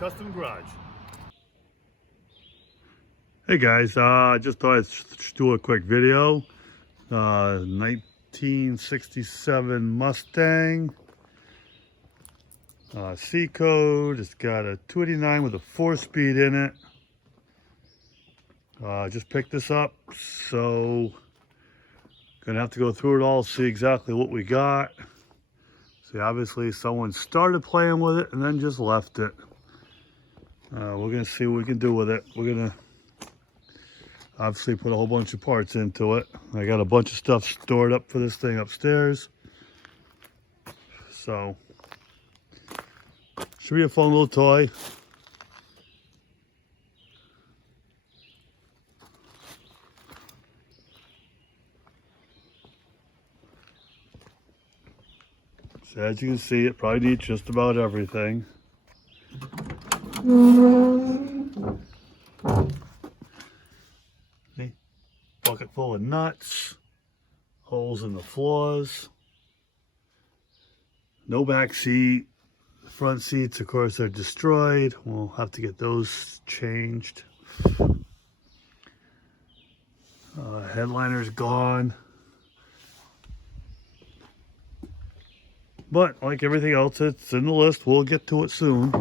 Custom Garage. Hey guys, I just thought I'd do a quick video. 1967 Mustang. C code. It's got a 289 with a 4-speed in it. Just picked this up, so gonna have to go through it all, see exactly what we got. See, obviously someone started playing with it and then just left it. We're gonna see what we can do with it. We're gonna obviously put a whole bunch of parts into it. I got a bunch of stuff stored up for this thing upstairs. So, should be a fun little toy. So as you can see, it probably needs just about everything. See? Bucket full of nuts, holes in the floors, no back seat. Front seats, of course, are destroyed. We'll have to get those changed. Headliner's gone. But like everything else, it's in the list. We'll get to it soon.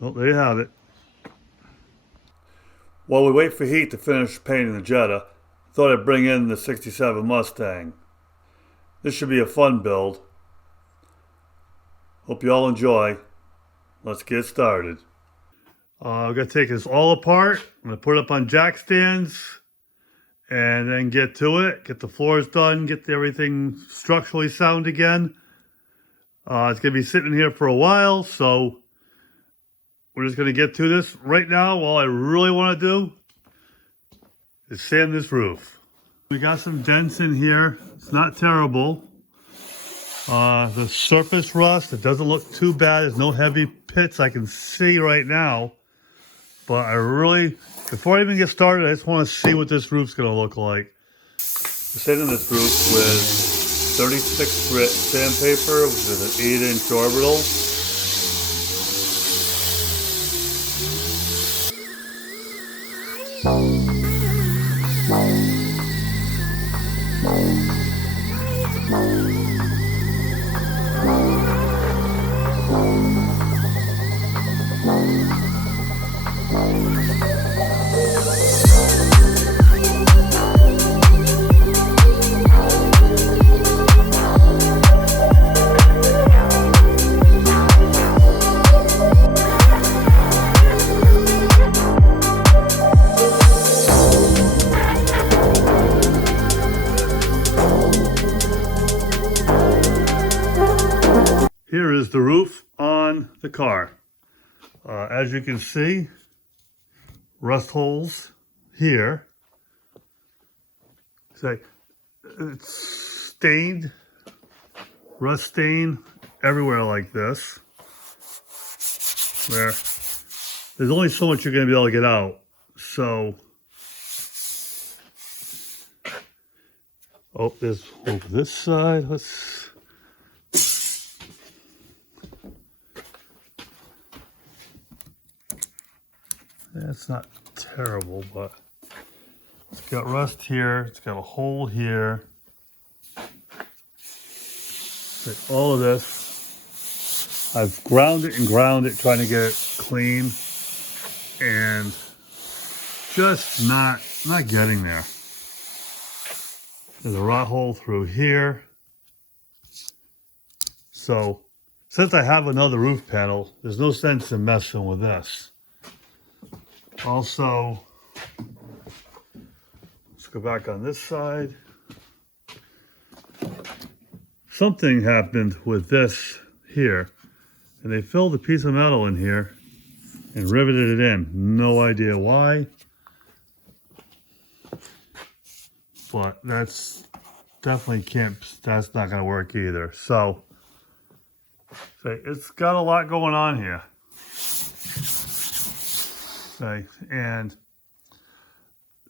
Well, there you have it. While we wait for heat to finish painting the Jetta, thought I'd bring in the 67 Mustang. This should be a fun build. Hope you all enjoy. Let's get started. I'm going to take this all apart. I'm going to put it up on jack stands and then get to it. Get the floors done. Get everything structurally sound again. It's going to be sitting here for a while, so we're just going to get to this. Right now, all I really want to do is sand this roof. We got some dents in here. It's not terrible. The surface rust, it doesn't look too bad. There's no heavy pits I can see right now. But I really, before I even get started, I just want to see what this roof's going to look like. We're sanding this roof with 36 grit sandpaper, which is an 8-inch orbital. Here is the roof on the car. As you can see, rust holes here. It's stained, rust stain everywhere like this. Where there's only so much you're going to be able to get out. So, there's over this side. That's not terrible, but it's got rust here. It's got a hole here. Like all of this, I've ground it and ground it, trying to get it clean, and just not getting there. There's a rot hole through here. So, since I have another roof panel, there's no sense in messing with this. Also, let's go back on this side. Something happened with this here, and they filled a piece of metal in here and riveted it in. No idea why, but that's definitely that's not going to work either. So it's got a lot going on here. Okay, and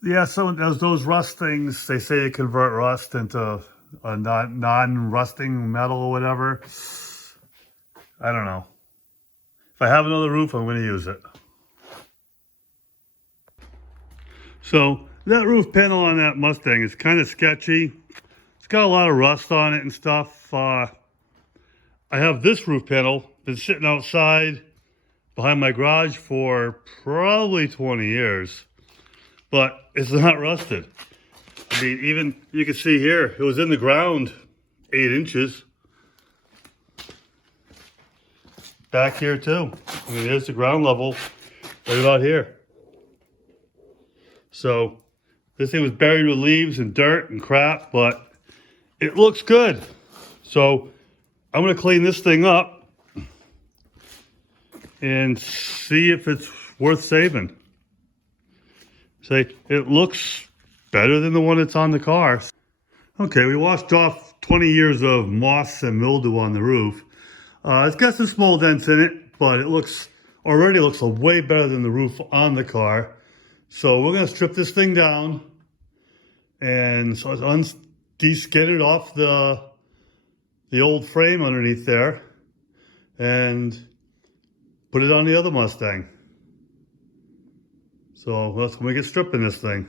yeah, some of those rust things, they say they convert rust into a non-rusting metal or whatever. I don't know. If I have another roof, I'm going to use it. So that roof panel on that Mustang is kind of sketchy. It's got a lot of rust on it and stuff. I have this roof panel, been sitting outside behind my garage for probably 20 years, but it's not rusted. I mean, even you can see here, it was in the ground 8 inches. Back here too. I mean, there's the ground level right about here. So this thing was buried with leaves and dirt and crap, but it looks good. So I'm going to clean this thing up and see if it's worth saving. Say, it looks better than the one that's on the car. Okay, we washed off 20 years of moss and mildew on the roof. It's got some small dents in it, but it already looks way better than the roof on the car. So we're going to strip this thing down and de-skid it off the old frame underneath there and put it on the other Mustang. So that's when we get stripping this thing.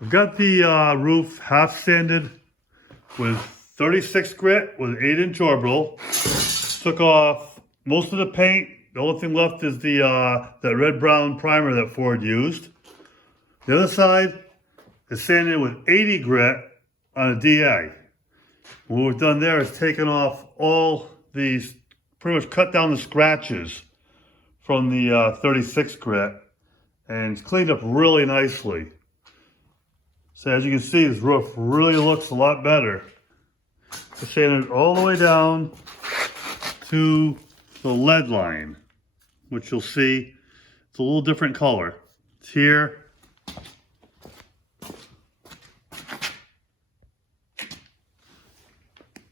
I've got the roof half sanded with 36 grit with 8-inch orbital. Took off most of the paint. The only thing left is that red-brown primer that Ford used. The other side is sanded with 80 grit on a DA. What we've done there is taken off all these, pretty much cut down the scratches from the 36 grit, and it's cleaned up really nicely. So as you can see, this roof really looks a lot better. I sanded it all the way down to the lead line, which you'll see it's a little different color. It's here.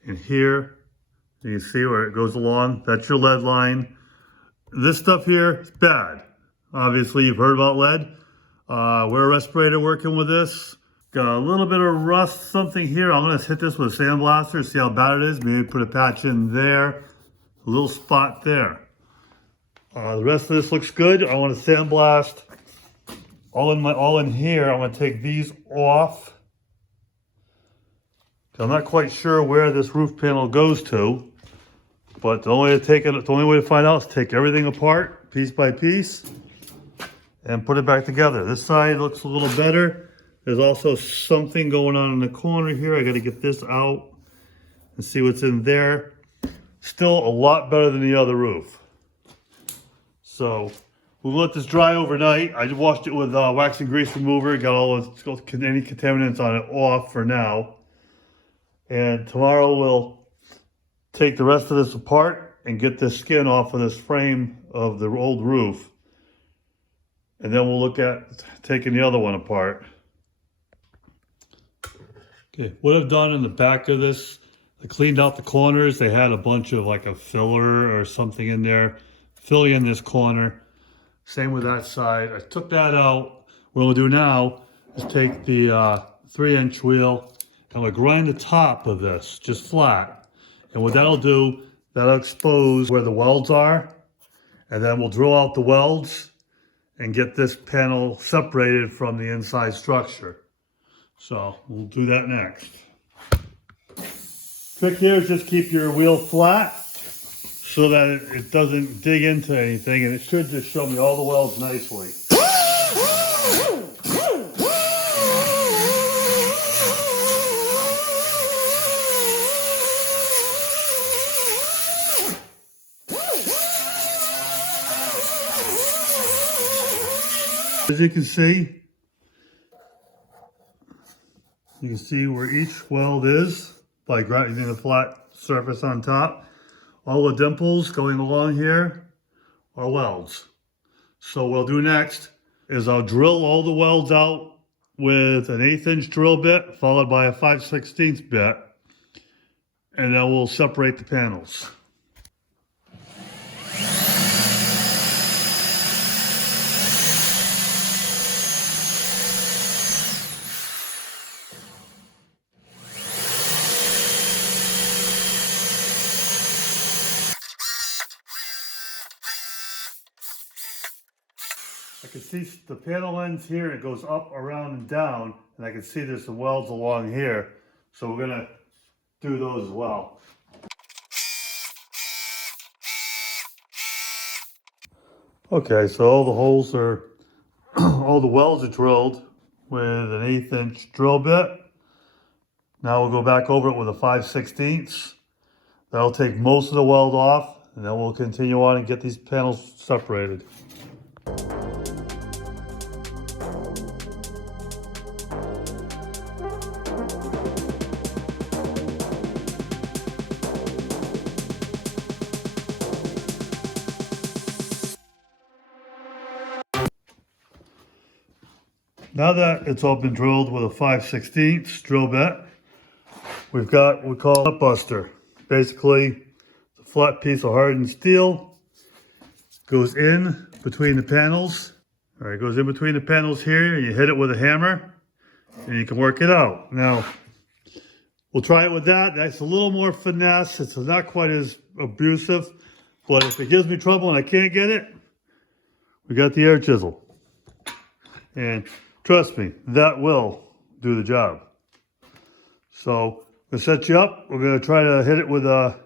And here, you can see where it goes along. That's your lead line. This stuff here is bad. Obviously, you've heard about lead. We're a respirator working with this. Got a little bit of rust, something here. I'm gonna hit this with a sandblaster, see how bad it is. Maybe put a patch in there. A little spot there. The rest of this looks good. I want to sandblast all in here. I'm going to take these off. I'm not quite sure where this roof panel goes to, but the only way to find out is take everything apart piece by piece and put it back together. This side looks a little better. There's also something going on in the corner here. I got to get this out and see what's in there. Still a lot better than the other roof. So we'll let this dry overnight. I just washed it with wax and grease remover. Got any contaminants on it off for now. And tomorrow we'll take the rest of this apart and get this skin off of this frame of the old roof. And then we'll look at taking the other one apart. Okay, what I've done in the back of this, I cleaned out the corners. They had a bunch of like a filler or something in there, filling in this corner. Same with that side. I took that out. What we'll do now is take the 3-inch wheel and we'll grind the top of this just flat. And what that'll do, that'll expose where the welds are. And then we'll drill out the welds and get this panel separated from the inside structure. So we'll do that next. Trick here is just keep your wheel flat so that it doesn't dig into anything, and it should just show me all the welds nicely. As you can see where each weld is by grinding the flat surface on top. All the dimples going along here are welds. So what we'll do next is I'll drill all the welds out with an 1/8-inch drill bit followed by a 5/16 bit, and then we'll separate the panels. I can see the panel ends here, and it goes up, around, and down, and I can see there's some welds along here. So we're gonna do those as well. Okay, so all the holes are, all the welds are drilled with an 1/8 inch drill bit. Now we'll go back over it with a 5/16. That'll take most of the weld off, and then we'll continue on and get these panels separated. Now that it's all been drilled with a 5/16 drill bit, we've got what we call a buster. Basically, it's a flat piece of hardened steel, goes in between the panels. All right, it goes in between the panels here, and you hit it with a hammer, and you can work it out. Now, we'll try it with that. That's a little more finesse. It's not quite as abusive, but if it gives me trouble and I can't get it, we got the air chisel. And trust me, that will do the job. So we'll set you up. We're going to try to hit it with the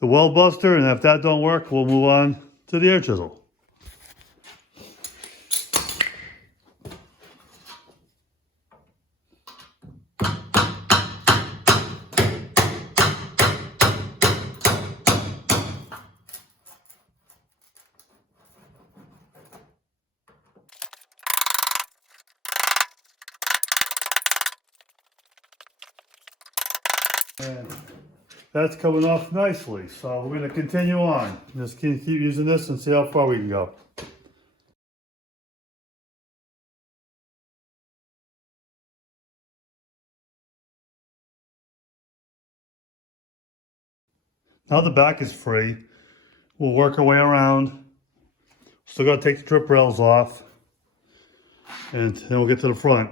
weld buster, and if that don't work, we'll move on to the air chisel. And that's coming off nicely, so we're going to continue on. Just keep using this and see how far we can go. Now the back is free. We'll work our way around. Still got to take the trip rails off, and then we'll get to the front.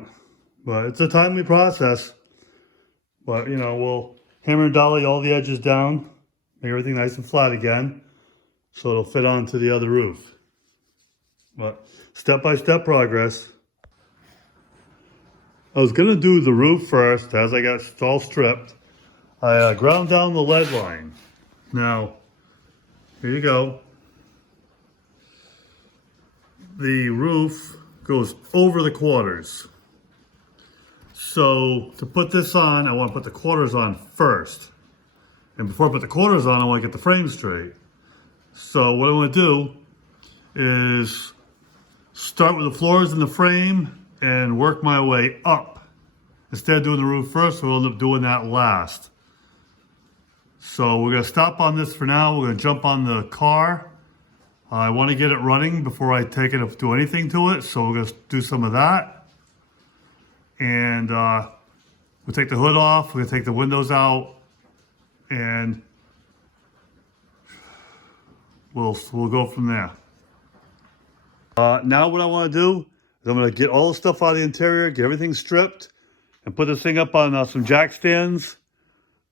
But it's a timely process. But, you know, we'll hammer and dolly all the edges down, make everything nice and flat again, so it'll fit onto the other roof. But step-by-step progress. I was going to do the roof first, as I got it all stripped. I ground down the lead line. Now, here you go. The roof goes over the quarters. So to put this on, I want to put the quarters on first. And before I put the quarters on, I want to get the frame straight. So what I want to do is start with the floors and the frame and work my way up. Instead of doing the roof first, we'll end up doing that last. So we're going to stop on this for now. We're going to jump on the car. I want to get it running before I take it to do anything to it. So we're going to do some of that. And we'll take the hood off, we're going to take the windows out, and we'll go from there. Now what I want to do is I'm going to get all the stuff out of the interior, get everything stripped, and put this thing up on some jack stands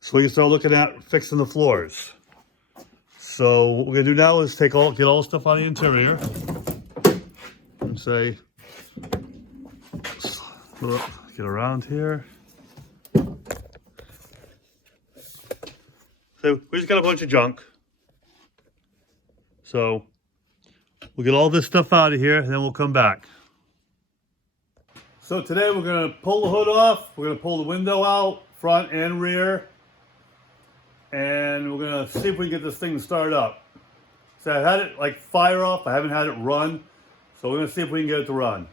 so we can start looking at fixing the floors. So what we're going to do now is get all the stuff out of the interior and say, get around here. So we just got a bunch of junk. So we'll get all this stuff out of here and then we'll come back. So today we're going to pull the hood off. We're going to pull the window out, front and rear. And we're going to see if we can get this thing to start up. So I had it like fire off. I haven't had it run. So we're going to see if we can get it to run.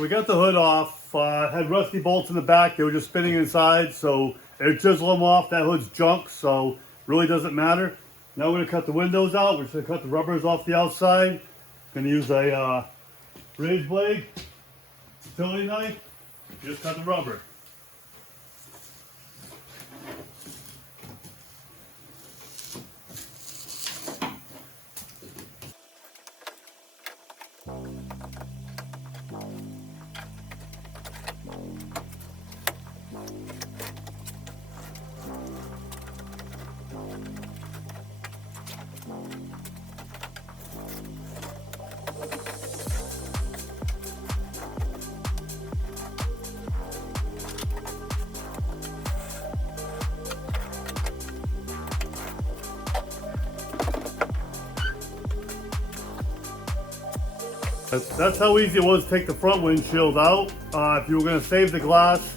So we got the hood off. Had rusty bolts in the back. They were just spinning inside, so it chisel them off. That hood's junk, so really doesn't matter. Now we're going to cut the windows out. We're just going to cut the rubbers off the outside. Going to use a razor blade, utility knife. Just cut the rubber. That's how easy it was to take the front windshield out. If you were going to save the glass,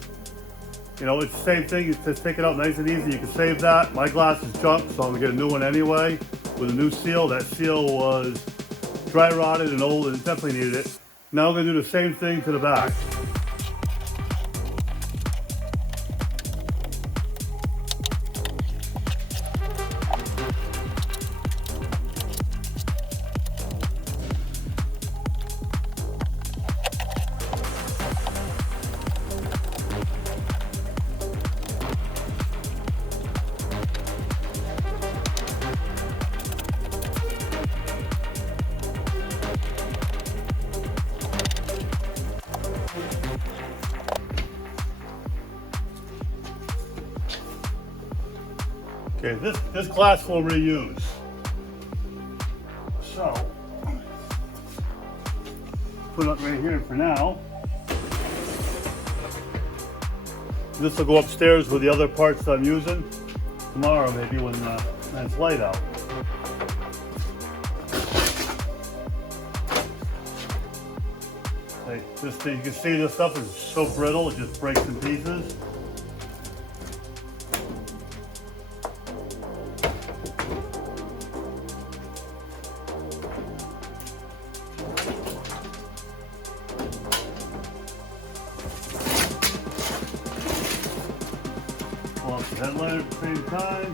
you know, it's the same thing. You just take it out nice and easy. You can save that. My glass is junk, so I'm going to get a new one anyway with a new seal. That seal was dry rotted and old and definitely needed it. Now we're going to do the same thing to the back. Okay, this glass we'll reuse. So, put it right here for now. This will go upstairs with the other parts that I'm using tomorrow, maybe when it's light out. Like this thing, you can see this stuff is so brittle, it just breaks in pieces. Pull up the headlight at the same time.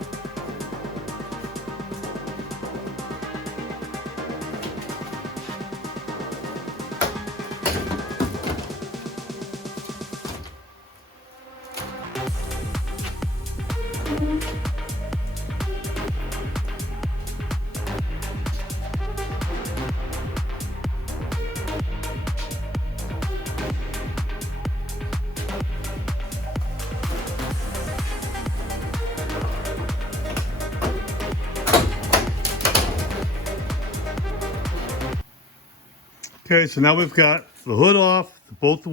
Okay, so now we've got the hood off, both the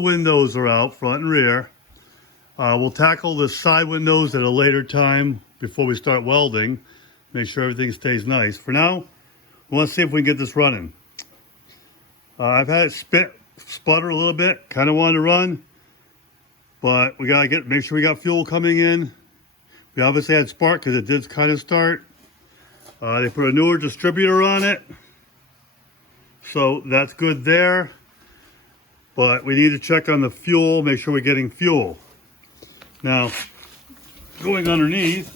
windows are out, front and rear. We'll tackle the side windows at a later time before we start welding. Make sure everything stays nice. For now, we want to see if we can get this running. I've had it sputter a little bit, kind of wanted to run, but we gotta make sure we got fuel coming in. We obviously had spark because it did kind of start. They put a newer distributor on it. So that's good there, but we need to check on the fuel, make sure we're getting fuel. Now, going underneath,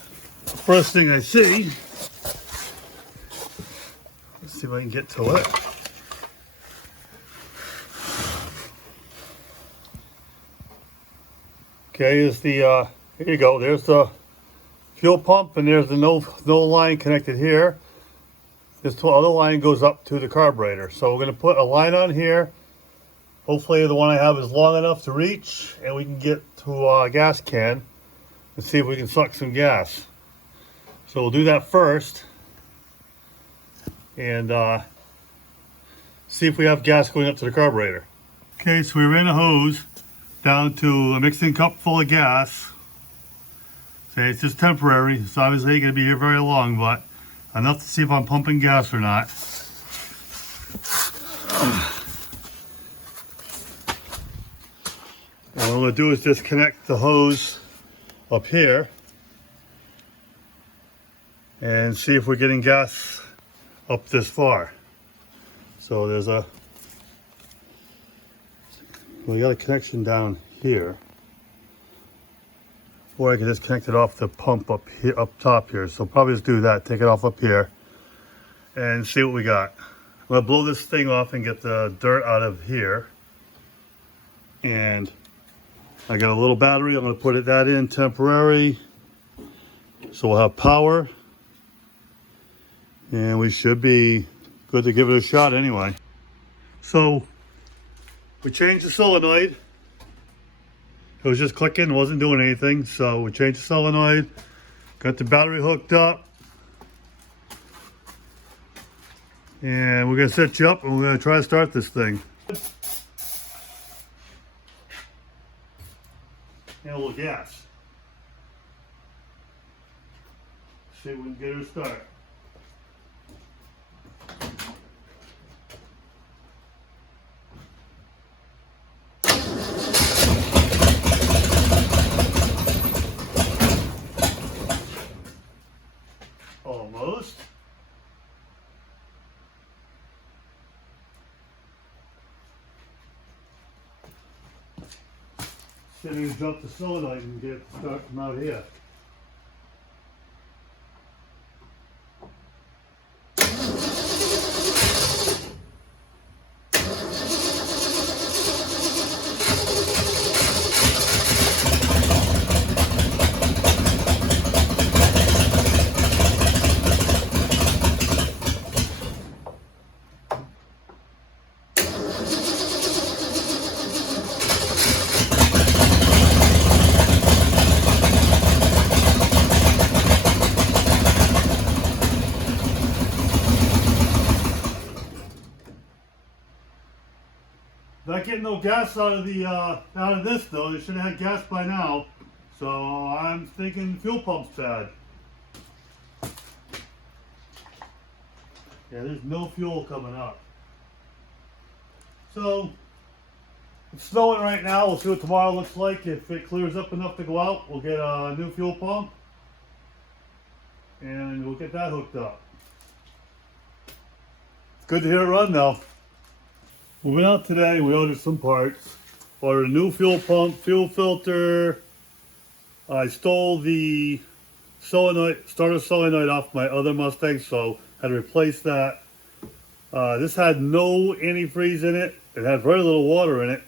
the first thing I see, let's see if I can get to it. Okay, is the, here you go, there's the fuel pump and there's the no line connected here. This other line goes up to the carburetor. So we're going to put a line on here. Hopefully the one I have is long enough to reach and we can get to a gas can and see if we can suck some gas. So we'll do that first and see if we have gas going up to the carburetor. Okay, so we ran a hose down to a mixing cup full of gas. Okay, it's just temporary. It's obviously ain't going to be here very long, but enough to see if I'm pumping gas or not. And what I'm going to do is disconnect the hose up here and see if we're getting gas up this far. So there's a Well, you got a connection down here. Or I can just connect it off the pump up here, up top here. So probably just do that, take it off up here and see what we got. I'm gonna blow this thing off and get the dirt out of here. And I got a little battery, I'm gonna put that in temporary. So we'll have power. And we should be good to give it a shot anyway. So we changed the solenoid. It was just clicking, wasn't doing anything. So we changed the solenoid, got the battery hooked up. And we're gonna set you up and we're gonna try to start this thing. And a little gas. See if we can get her to start. Almost. See if we can drop the solenoid and get it to start from out here. Not getting no gas out of this though. They should have had gas by now. So I'm thinking fuel pump's bad. Yeah, there's no fuel coming up. So it's snowing right now. We'll see what tomorrow looks like. If it clears up enough to go out, we'll get a new fuel pump and we'll get that hooked up. It's good to hear it run though. We went out today, we ordered some parts. Ordered a new fuel pump, fuel filter. I stole the solenoid, starter solenoid off my other Mustang, so had to replace that. This had no antifreeze in it. It had very little water in it.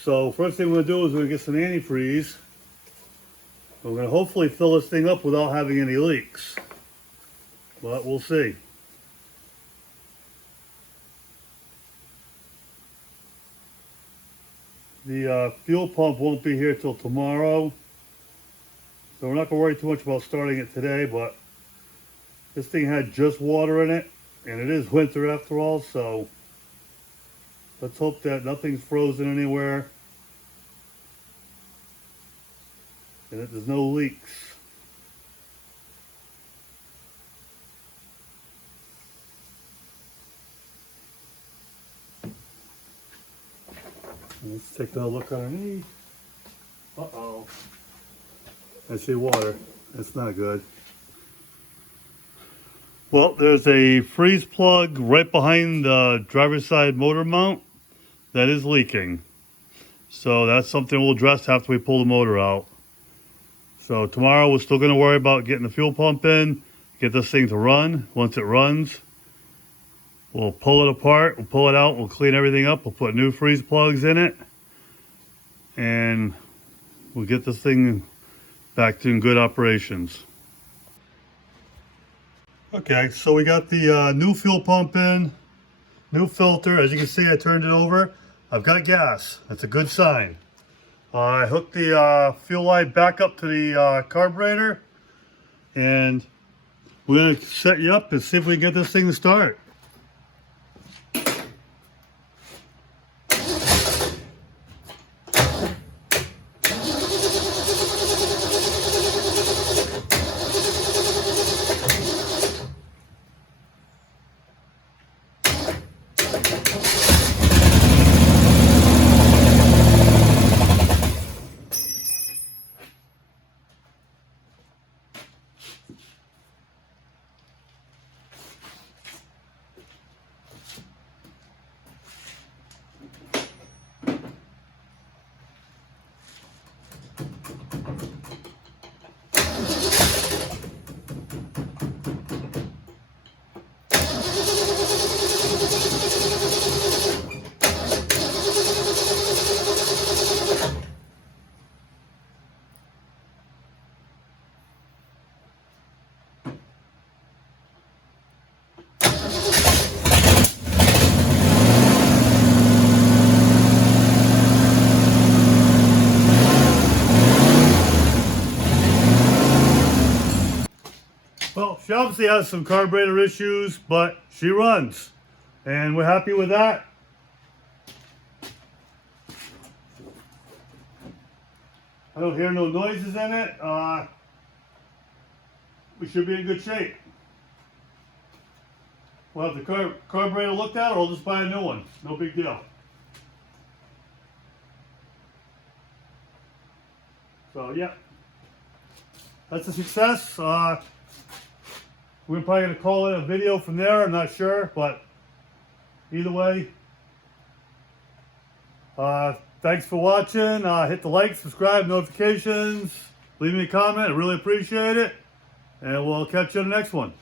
So first thing we're gonna do is we're gonna get some antifreeze. We're gonna hopefully fill this thing up without having any leaks. But we'll see. The fuel pump won't be here till tomorrow. So we're not going to worry too much about starting it today, but this thing had just water in it, and it is winter after all, so let's hope that nothing's frozen anywhere and that there's no leaks. Let's take another look underneath. Uh-oh. I see water. That's not good. Well, there's a freeze plug right behind the driver's side motor mount that is leaking. So that's something we'll address after we pull the motor out. So tomorrow we're still going to worry about getting the fuel pump in, get this thing to run. Once it runs, we'll pull it apart, we'll pull it out, we'll clean everything up, we'll put new freeze plugs in it, and we'll get this thing back to good operations. Okay, so we got the new fuel pump in, new filter. As you can see, I turned it over. I've got gas. That's a good sign. I hooked the fuel line back up to the carburetor, and we're going to set you up and see if we can get this thing to start. she obviously has some carburetor issues, but she runs. And we're happy with that. I don't hear no noises in it. We should be in good shape. We'll have the carburetor looked at, or we'll just buy a new one. No big deal. So yeah, that's a success. We're probably going to call it a video from there. I'm not sure, but either way, thanks for watching. Hit the like, subscribe, notifications, leave me a comment. I really appreciate it. And we'll catch you in the next one.